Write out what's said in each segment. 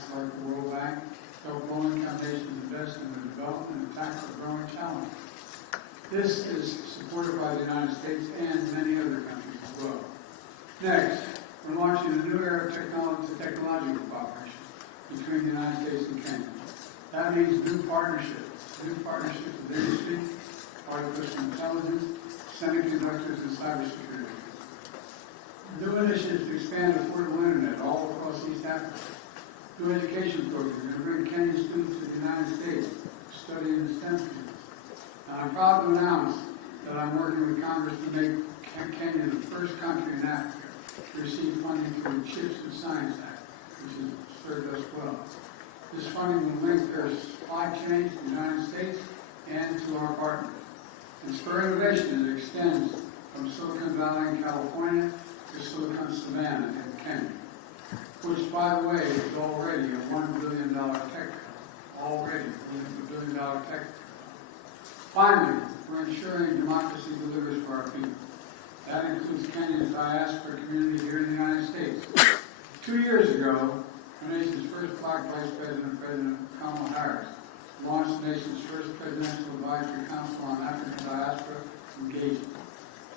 banks like the World Bank help low-income nations invest in the development and tackle growing challenges. This is supported by the United States and many other countries as well. Next, we're launching a new era of technological cooperation between the United States and Kenya. That means new partnerships with industry, artificial intelligence, semiconductors, and cybersecurity. New initiatives to expand affordable internet all across East Africa. New education programs that bring Kenyan students to the United States to study in the STEM fields. I'm proud to announce that I'm working with Congress to make Kenya the first country in Africa to receive funding from the CHIPS and Science Act, which has served us well. This funding will link their supply chains to the United States and to our partners, and spur innovation that extends from Silicon Valley in California to Silicon Savannah in Kenya, which, by the way, is already a $1 billion tech hub. Already a $1 billion tech hub. Finally, we're ensuring democracy delivers for our people. That includes Kenya's diaspora community here in the United States. 2 years ago, the nation's first black vice president, President Kamala Harris, launched the nation's first presidential advisory council on African diaspora engagement.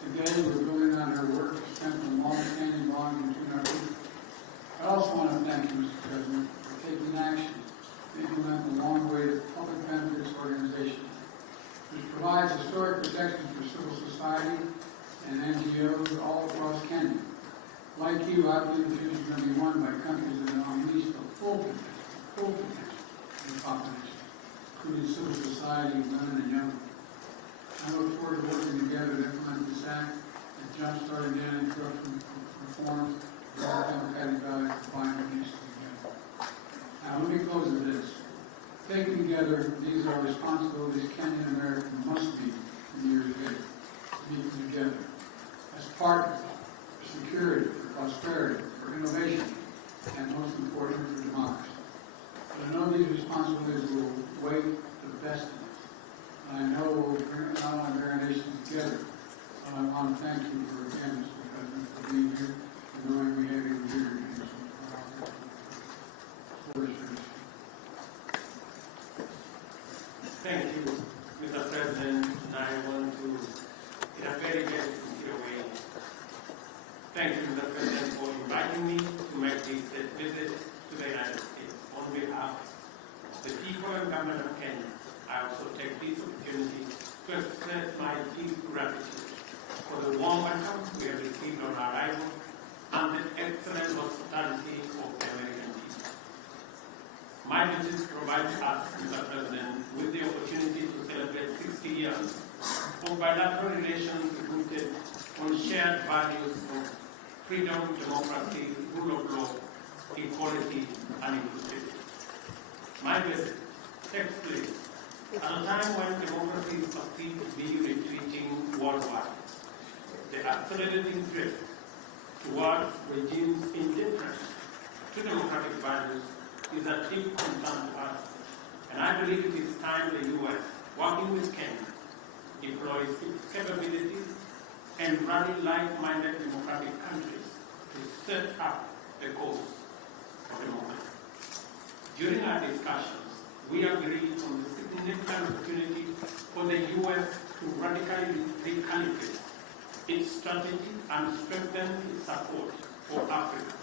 Today, we're building on her work to strengthen long-standing bonds between our people. I also want to thank you, Mr. President, for taking action to implement the long-awaited public benefits organization, which provides historic protections for civil society and NGOs all across Kenya. Like you, I believe the future is going to be won by countries that are unleashed the full potential of the population, including civil society, women, and young people. I look forward to working together to implement this act and jumpstart anti-corruption reforms and all democratic values to bind the nation together. Now, let me close with this. Taken together, these are responsibilities Kenya and America must be in the years ahead. Meet together as partners for security, for prosperity, for innovation, and most importantly, for democracy. But I know these responsibilities will wait for the best of us. I know we'll not only bring our nation together, but I want to thank you for again, Mr. President, for being here and knowing we have you here. Thank you, Mr. President. I want to, in a very, very sincere way, thank you, Mr. President, for inviting me to make this visit to the United States. On behalf of the people and government of Kenya, I also take this opportunity to express my deep gratitude for the warm welcome we have received on arrival and the excellent hospitality of the American people. My visit provides us, Mr. President, with the opportunity to celebrate 60 years of bilateral relations rooted on shared values of freedom, democracy, rule of law, equality, and inclusivity. My visit takes place at a time when democracy is perceived to be retreating worldwide. The accelerating drift towards regimes indifferent to democratic values is a deep concern to us, and I believe it is time the U.S., working with Kenya, deploys its capabilities and rally like-minded democratic countries to set up the course of democracy. During our discussions, we agreed on the significant opportunity for the U.S. to radically recalibrate its strategy and strengthen its support for Africa,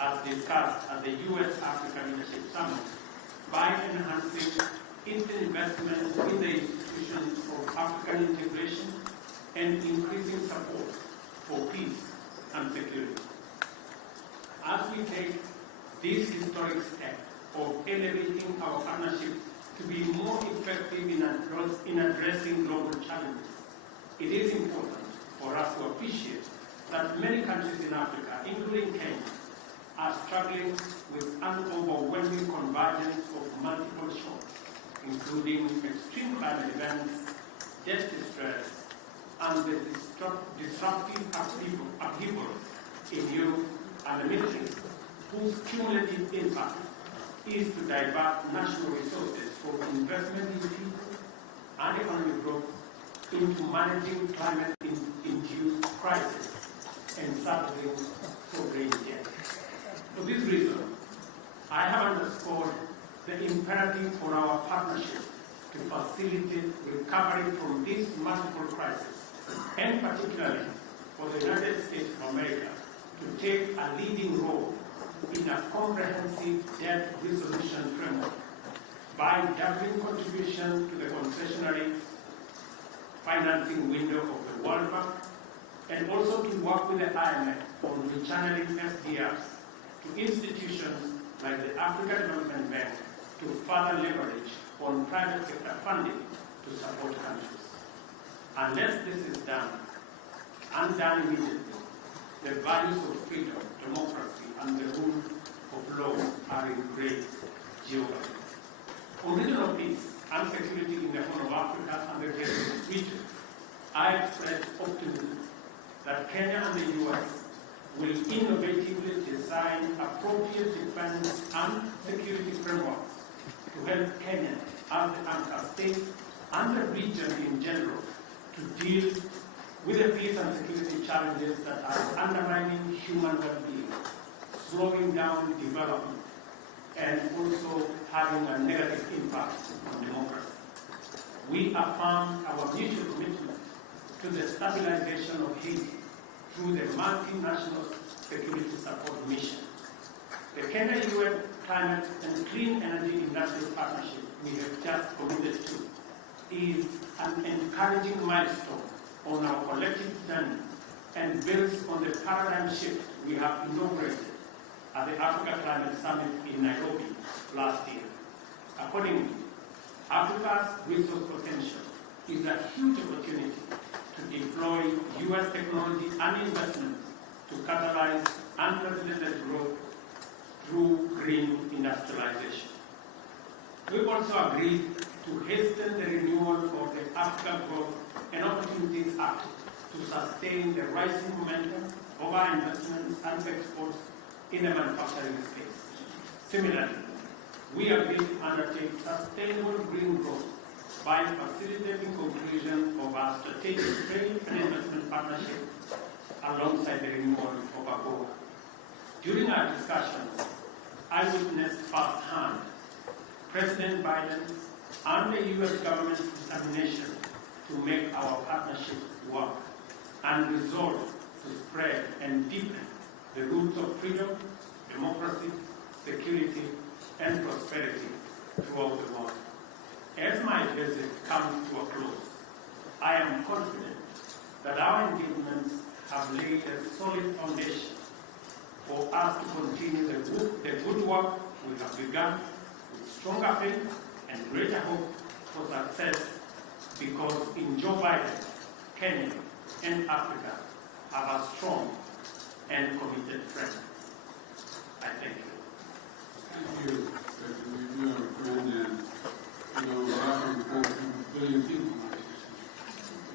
as discussed at the U.S.-Africa Leadership Summit, by enhancing its investment in the institutions of African integration and increasing support for peace and security. As we take this historic step of elevating our partnership to be more effective in addressing global challenges, it is important for us to appreciate that many countries in Africa, including Kenya, are struggling with an overwhelming convergence of multiple shocks, including extreme climate events, debt distress, and the disruptive upheavals in Europe and the Middle East, whose cumulative impact is to divert national resources for investment in people and economic growth into managing climate-induced crises and tackling sovereign debt. For this reason, I have underscored the imperative for our partnership to facilitate recovery from these multiple crises, and particularly for the United States of America to take a leading role in a comprehensive debt resolution framework by doubling contribution to the concessionary financing window of the World Bank, and also to work with the IMF on rechanneling SDRs to institutions like the African Development Bank to further leverage on private sector funding to support countries. Unless this is done, and done immediately, the values of freedom, democracy, and the rule of law are in great jeopardy. On regional peace and security in the Horn of Africa and the Caribbean region, I express optimism that Kenya and the US will innovatively design appropriate defense and security frameworks to help Kenya as the anchor state and the region in general to deal with the peace and security challenges that are undermining human well-being, slowing down development, and also having a negative impact on democracy. We affirm our mutual commitment to the stabilization of Haiti through the multinational security support mission. The Kenya-UN Climate and Clean Energy Industrial Partnership we have just committed to is an encouraging milestone on our collective journey and builds on the paradigm shift we have inaugurated at the Africa Climate Summit in Nairobi last year. Accordingly, Africa's resource potential is a huge opportunity to deploy U.S. technology and investment to catalyze unprecedented growth through green industrialization. We've also agreed to hasten the renewal of the Africa Growth and Opportunities Act to sustain the rising momentum of our investments and exports in the manufacturing space. Similarly, we agreed to undertake sustainable green growth by facilitating conclusion of our strategic trade and investment partnership alongside the renewal of AGOA. During our discussions, I witnessed firsthand President Biden's and the U.S. government's determination to make our partnership work and resolve to spread and deepen the roots of freedom, democracy, security, and prosperity throughout the world. As my visit comes to a close, I am confident that our engagements have laid a solid foundation for us to continue the good work we have begun with stronger faith and greater hope for success, because in Joe Biden, Kenya and Africa have a strong and committed friend. I thank you. Thank you, President. We do have a friend, and Africa has a billion people like this.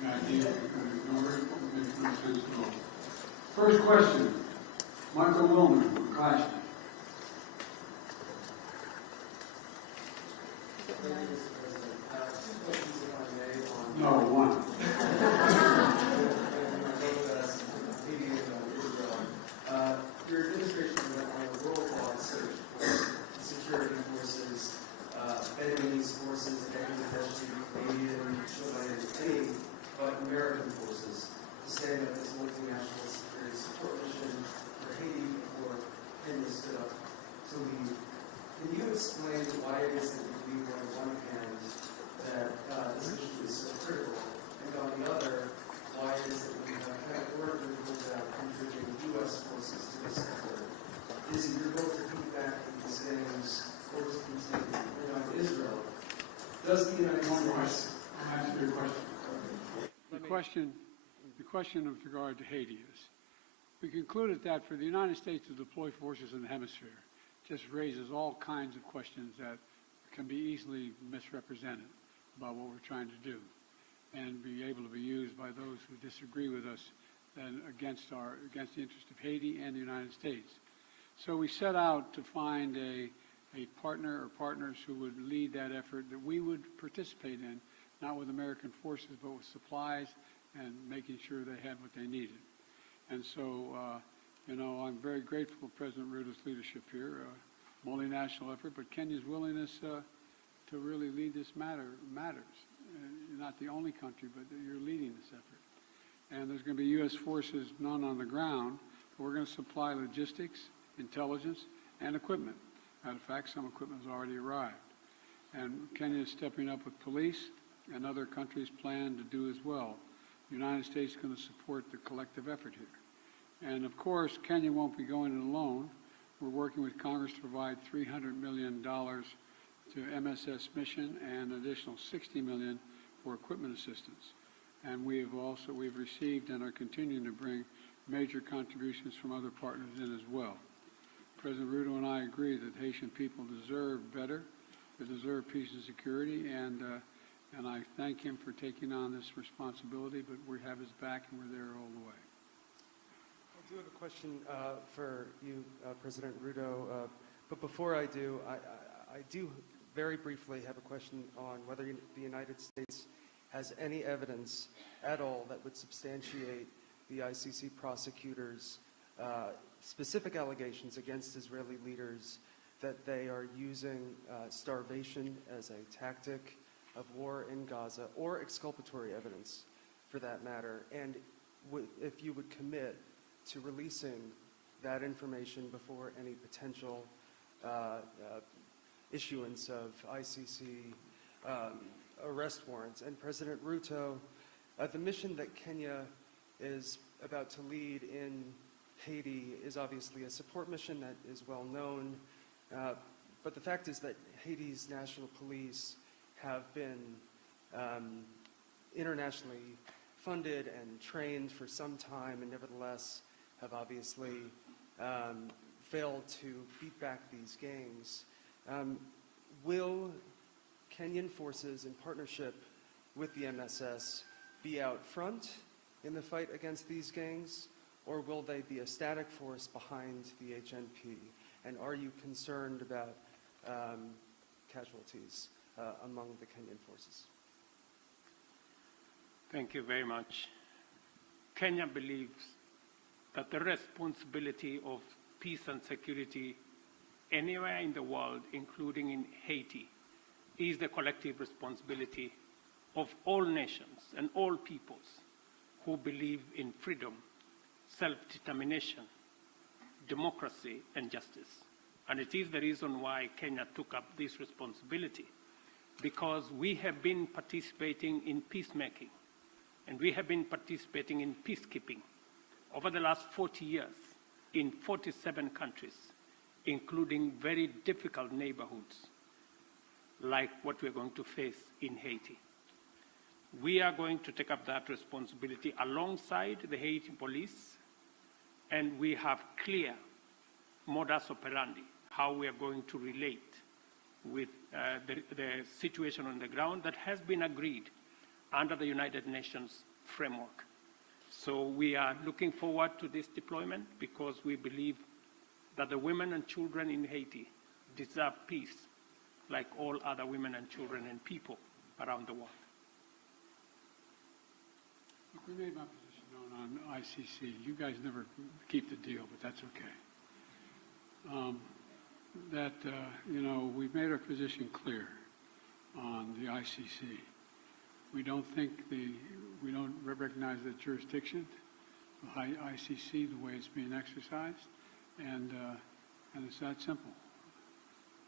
The idea that we can ignore it makes no sense at all. First question, Michael Wilner from Clashman. No, one. Your administration went on a worldwide search for security forces, Beninese forces, Bangladeshi, Canadian, Chilean, any but American forces to stand up this multinational security support mission for Haiti before Kenya stood up to lead. Can you explain why it is that you believe on the one hand that this issue is so critical, and on the other, why it is that we have categorically ruled out contributing U.S. forces to this effort? Is it your goal to keep back these things or to continue? And on Israel, does the United States... I'll answer your question. The question with regard to Haiti is, we concluded that for the United States to deploy forces in the hemisphere just raises all kinds of questions that can be easily misrepresented about what we're trying to do and be able to be used by those who disagree with us and against the interest of Haiti and the United States. So we set out to find a partner or partners who would lead that effort that we would participate in, not with American forces, but with supplies and making sure they had what they needed. And so, I'm very grateful for President Ruto's leadership here. multinational effort, but Kenya's willingness to really lead this matters. You're not the only country, but you're leading this effort. And there's going to be U.S. forces, none on the ground, but we're going to supply logistics, intelligence, and equipment. Matter of fact, some equipment has already arrived. And Kenya is stepping up with police, and other countries plan to do as well. The United States is going to support the collective effort here. And of course, Kenya won't be going it alone. We're working with Congress to provide $300 million to MSS mission and an additional $60 million for equipment assistance. And we've received and are continuing to bring major contributions from other partners in as well. President Ruto and I agree that Haitian people deserve better. They deserve peace and security, and I thank him for taking on this responsibility, but we have his back and we're there all the way. I do have a question for you, President Ruto, but before I do, I do very briefly have a question on whether the United States has any evidence at all that would substantiate the ICC prosecutors' specific allegations against Israeli leaders that they are using starvation as a tactic of war in Gaza, or exculpatory evidence for that matter, and if you would commit to releasing that information before any potential issuance of ICC arrest warrants. And President Ruto, the mission that Kenya is about to lead in Haiti is obviously a support mission that is well known, but the fact is that Haiti's national police have been internationally funded and trained for some time, and nevertheless have obviously failed to beat back these gangs. Will Kenyan forces in partnership with the MSS be out front in the fight against these gangs, or will they be a static force behind the HNP? And are you concerned about casualties among the Kenyan forces? Thank you very much. Kenya believes that the responsibility of peace and security anywhere in the world, including in Haiti, is the collective responsibility of all nations and all peoples who believe in freedom, self-determination, democracy, and justice. And it is the reason why Kenya took up this responsibility, because we have been participating in peacemaking, and we have been participating in peacekeeping over the last 40 years in 47 countries, including very difficult neighborhoods like what we're going to face in Haiti. We are going to take up that responsibility alongside the Haiti police, and we have clear modus operandi, how we are going to relate with the situation on the ground that has been agreed under the United Nations framework. So we are looking forward to this deployment because we believe that the women and children in Haiti deserve peace like all other women and children and people around the world. Look, we made my position known on ICC. You guys never keep the deal, but that's okay. We've made our position clear on the ICC. We don't recognize the jurisdiction of ICC the way it's being exercised, and it's that simple.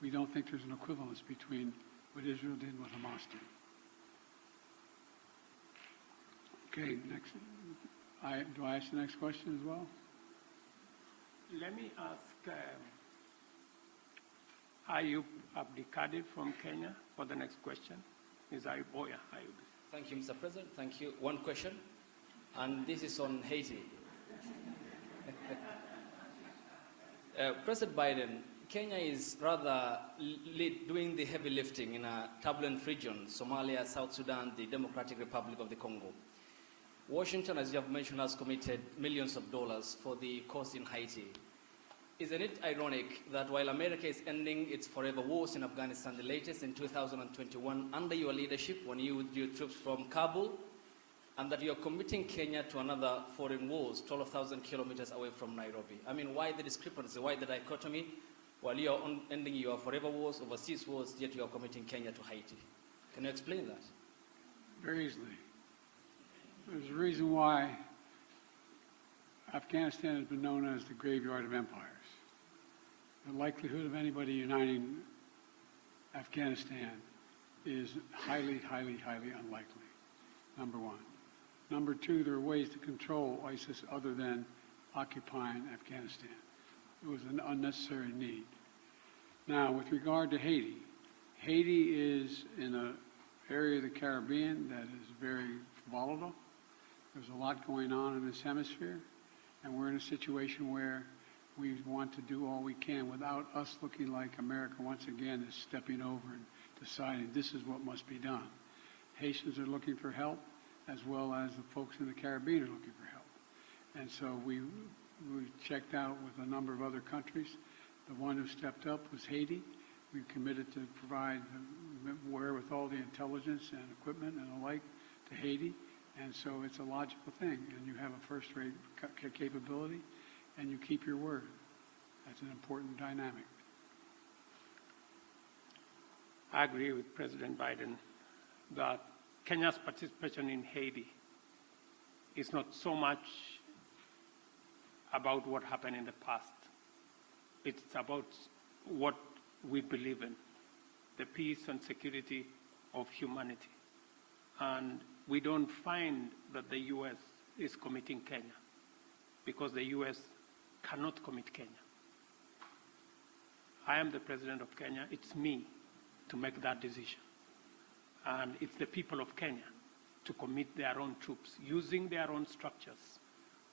We don't think there's an equivalence between what Israel did and what Hamas did. Okay, next. Do I ask the next question as well? Let me ask Ayub Abdikadir from Kenya for the next question. Is Ayub? Oh, yeah, Ayub. Thank you, Mr. President. Thank you. One question, and this is on Haiti. President Biden, Kenya is rather doing the heavy lifting in a turbulent region, Somalia, South Sudan, the Democratic Republic of the Congo. Washington, as you have mentioned, has committed millions of dollars for the cause in Haiti. Isn't it ironic that while America is ending its forever wars in Afghanistan, the latest in 2021, under your leadership, when you withdrew troops from Kabul, and that you are committing Kenya to another foreign wars 12,000 kilometers away from Nairobi? I mean, why the discrepancy, why the dichotomy? while you are ending your forever wars, overseas wars, yet you are committing Kenya to Haiti. Can you explain that? Very easily. There's a reason why Afghanistan has been known as the graveyard of empires. The likelihood of anybody uniting Afghanistan is highly, highly, highly unlikely, number one. Number two, there are ways to control ISIS other than occupying Afghanistan. It was an unnecessary need. Now, with regard to Haiti, Haiti is in an area of the Caribbean that is very volatile. There's a lot going on in this hemisphere, and we're in a situation where we want to do all we can without us looking like America once again is stepping over and deciding this is what must be done. Haitians are looking for help, as well as the folks in the Caribbean are looking for help. And so we checked out with a number of other countries. The one who stepped up was Haiti. We committed to provide wherewithal, the intelligence and equipment and the like to Haiti. And so it's a logical thing. And you have a first-rate capability, and you keep your word. That's an important dynamic. I agree with President Biden that Kenya's participation in Haiti is not so much about what happened in the past. It's about what we believe in, the peace and security of humanity. And we don't find that the U.S. is committing Kenya because the U.S. cannot commit Kenya. I am the president of Kenya. It's me to make that decision. And it's the people of Kenya to commit their own troops using their own structures.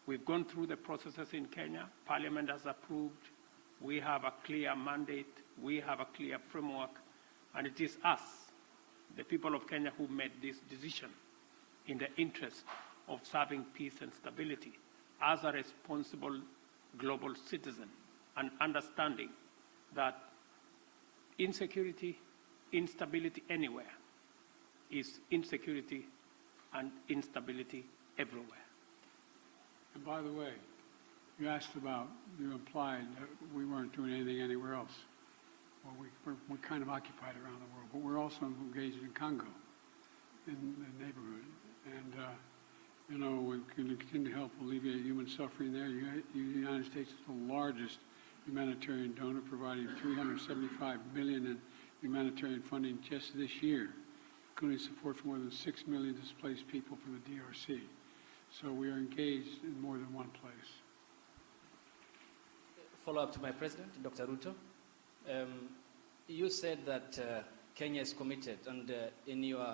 We've gone through the processes in Kenya. Parliament has approved. We have a clear mandate. We have a clear framework. And it is us, the people of Kenya, who made this decision in the interest of serving peace and stability as a responsible global citizen and understanding that insecurity, instability anywhere is insecurity and instability everywhere. And by the way, you asked about, you implied that we weren't doing anything anywhere else. Well, we're kind of occupied around the world, but we're also engaged in Congo, in the neighborhood. And, you know, we're going to continue to help alleviate human suffering there. The United States is the largest humanitarian donor, providing $375 million in humanitarian funding just this year, including support for more than 6 million displaced people from the DRC. So we are engaged in more than one place. Follow up to my president, Dr. Ruto. You said that Kenya is committed, and in your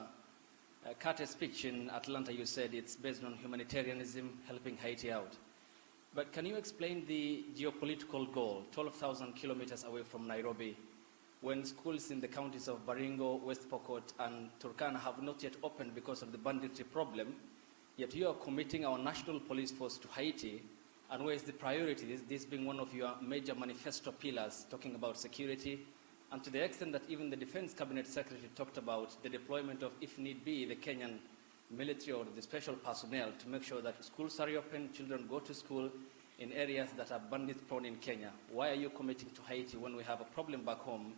Carter speech in Atlanta, you said it's based on humanitarianism, helping Haiti out. But can you explain the geopolitical goal, 12,000 kilometers away from Nairobi, when schools in the counties of Baringo, West Pokot, and Turkana have not yet opened because of the banditry problem, yet you are committing our national police force to Haiti, and where is the priority, this being one of your major manifesto pillars, talking about security, and to the extent that even the Defense Cabinet Secretary talked about the deployment of, if need be, the Kenyan military or the special personnel to make sure that schools are open, children go to school in areas that are bandit-prone in Kenya. Why are you committing to Haiti when we have a problem back home?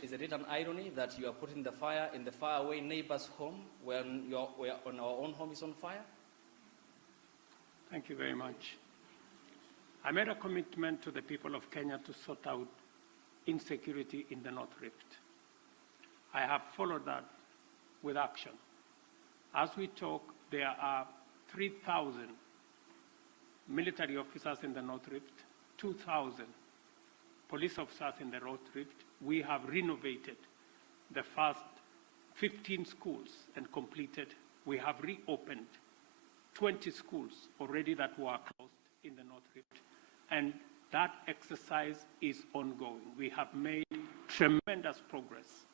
Is it an irony that you are putting the fire in the faraway neighbor's home when on our own home is on fire? Thank you very much. I made a commitment to the people of Kenya to sort out insecurity in the North Rift. I have followed that with action. As we talk, there are 3,000 military officers in the North Rift, 2,000 police officers in the North Rift. We have renovated the first 15 schools and completed. We have reopened 20 schools already that were closed in the North Rift. And that exercise is ongoing. We have made tremendous progress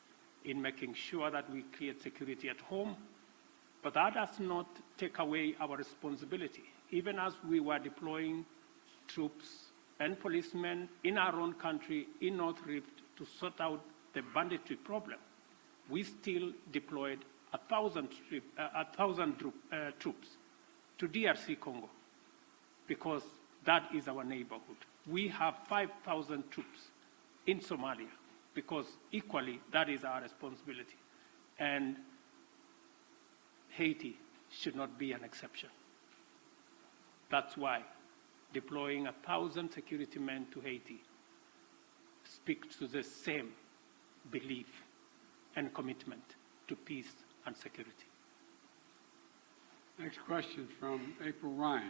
in making sure that we create security at home, but that does not take away our responsibility. Even as we were deploying troops and policemen in our own country, in North Rift, to sort out the banditry problem, we still deployed 1,000 troops to DRC Congo, because that is our neighborhood. We have 5,000 troops in Somalia, because equally that is our responsibility. And Haiti should not be an exception. That's why deploying 1,000 security men to Haiti speaks to the same belief and commitment to peace and security. Next question from April Ryan.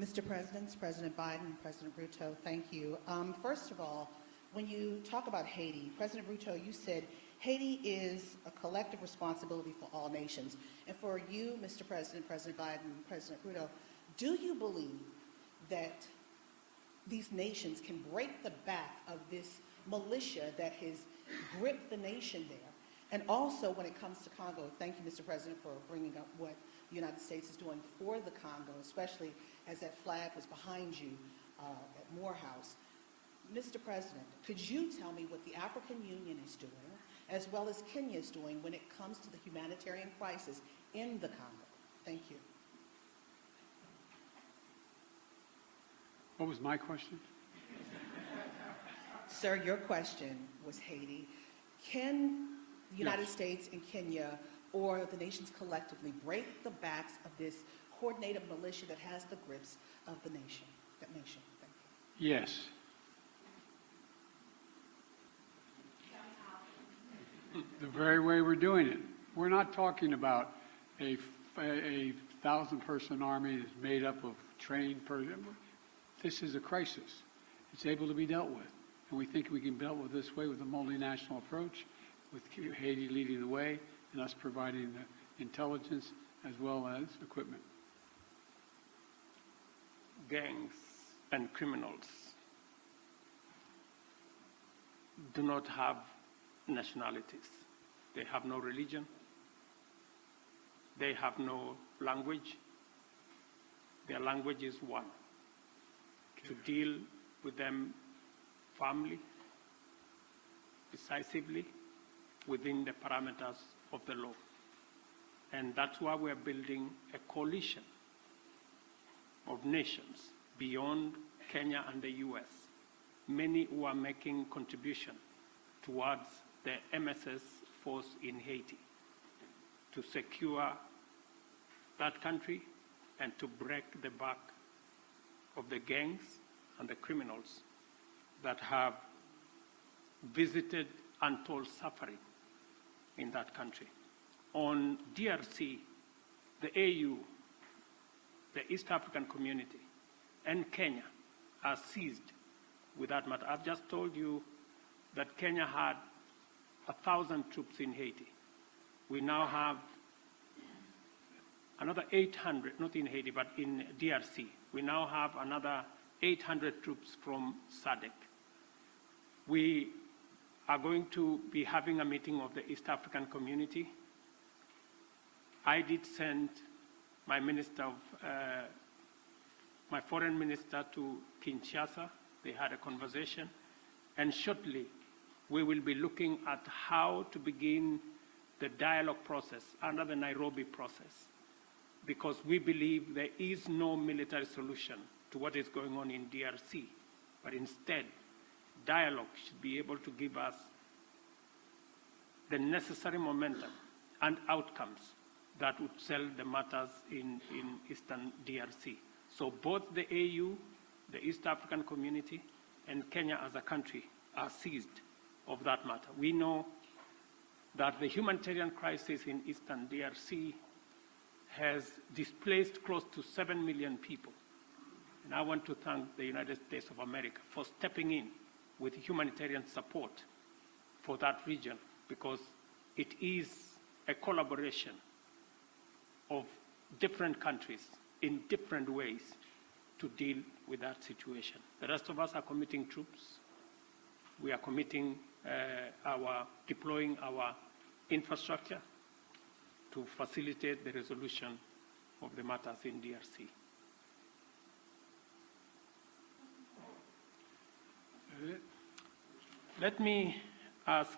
Mr. President, President Biden, President Ruto, thank you. First of all, when you talk about Haiti, President Ruto, you said Haiti is a collective responsibility for all nations. And for you, Mr. President, President Biden, President Ruto, do you believe that these nations can break the back of this militia that has gripped the nation there? And also, when it comes to Congo, thank you, Mr. President, for bringing up what the United States is doing for the Congo, especially as that flag was behind you at Morehouse. Mr. President, could you tell me what the African Union is doing, as well as Kenya is doing, when it comes to the humanitarian crisis in the Congo? Thank you. What was my question? Sir, your question was Haiti. Can the United States and Kenya, or the nations collectively, break the backs of this coordinated militia that has the grips of the nation? That nation. Thank you. Yes. The very way we're doing it. We're not talking about a 1,000-person army that's made up of trained persons. This is a crisis. It's able to be dealt with. And we think we can deal with this way with a multinational approach, with Haiti leading the way, and us providing the intelligence as well as equipment. Gangs and criminals do not have nationalities. They have no religion. They have no language. Their language is one. To deal with them firmly, decisively, within the parameters of the law. And that's why we're building a coalition of nations beyond Kenya and the US, many who are making contribution towards the MSS force in Haiti to secure that country and to break the back of the gangs and the criminals that have visited untold suffering in that country. On DRC, the AU, the East African Community, and Kenya are seized with that matter. I've just told you that Kenya had 1,000 troops in Haiti. We now have another 800, not in Haiti, but in DRC. We now have another 800 troops from SADC. We are going to be having a meeting of the East African Community. I did send my my foreign minister to Kinshasa. They had a conversation. And shortly, we will be looking at how to begin the dialogue process under the Nairobi process, because we believe there is no military solution to what is going on in DRC, but instead, dialogue should be able to give us the necessary momentum and outcomes that would settle the matters in Eastern DRC. So both the AU, the East African Community, and Kenya as a country are seized of that matter. We know that the humanitarian crisis in Eastern DRC has displaced close to 7 million people. And I want to thank the United States of America for stepping in with humanitarian support for that region, because it is a collaboration of different countries in different ways to deal with that situation. The rest of us are committing troops. We are committing deploying our infrastructure to facilitate the resolution of the matters in DRC. Let me ask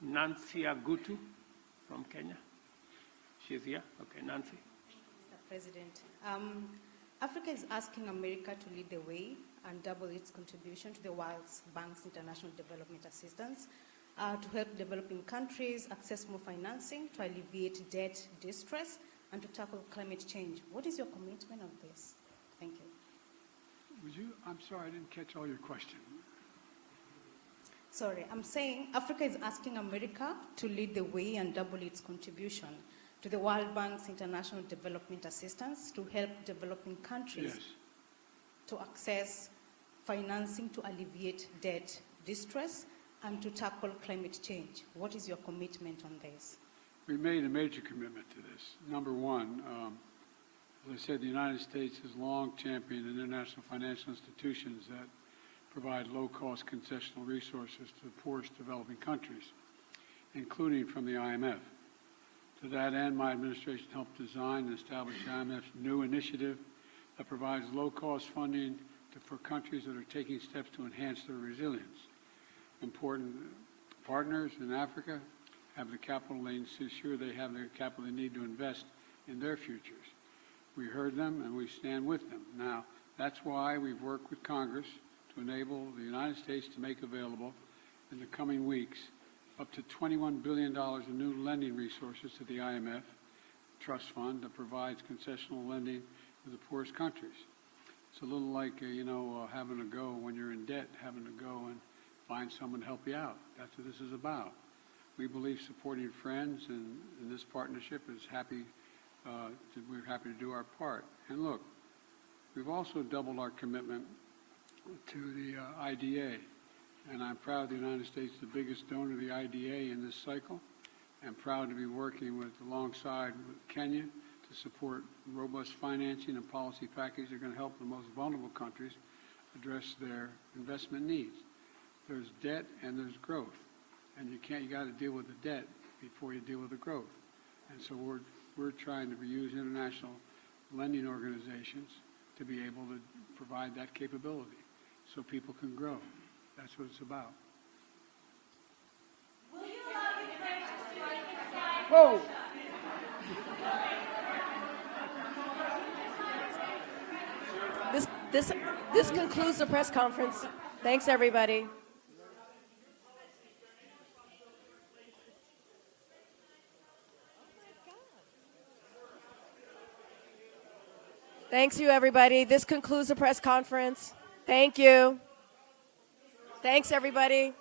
Nancy Agutu from Kenya. She's here. Okay, Nancy. Mr. President, Africa is asking America to lead the way and double its contribution to the World Bank's International Development Assistance to help developing countries access more financing, to alleviate debt distress, and to tackle climate change. What is your commitment on this? Thank you. I'm sorry, I didn't catch all your question. Sorry, I'm saying Africa is asking America to lead the way and double its contribution to the World Bank's International Development Assistance to help developing countries Yes. to access financing to alleviate debt distress and to tackle climate change. What is your commitment on this? We made a major commitment to this. Number one, as I said, the United States has long championed international financial institutions that provide low-cost concessional resources to the poorest developing countries, including from the IMF. To that end, my administration helped design and establish the IMF's new initiative that provides low-cost funding for countries that are taking steps to enhance their resilience. Important partners in Africa have the capital they ensure they have the capital they need to invest in their futures. We heard them and we stand with them. Now, that's why we've worked with Congress to enable the United States to make available in the coming weeks up to $21 billion in new lending resources to the IMF Trust Fund that provides concessional lending to the poorest countries. It's a little like, having to go when you're in debt, having to go and find someone to help you out. That's what this is about. We believe supporting friends in this partnership is we're happy to do our part. And look, we've also doubled our commitment to the IDA. And I'm proud the United States is the biggest donor to the IDA in this cycle. I'm proud to be working alongside Kenya to support robust financing and policy packages that are going to help the most vulnerable countries address their investment needs. There's debt and there's growth. And you got to deal with the debt before you deal with the growth. And so we're trying to use international lending organizations to be able to provide that capability so people can grow. That's what it's about. Whoa! This concludes the press conference. Thanks, everybody. Thanks, you, everybody. This concludes the press conference. Thank you. Thanks, everybody.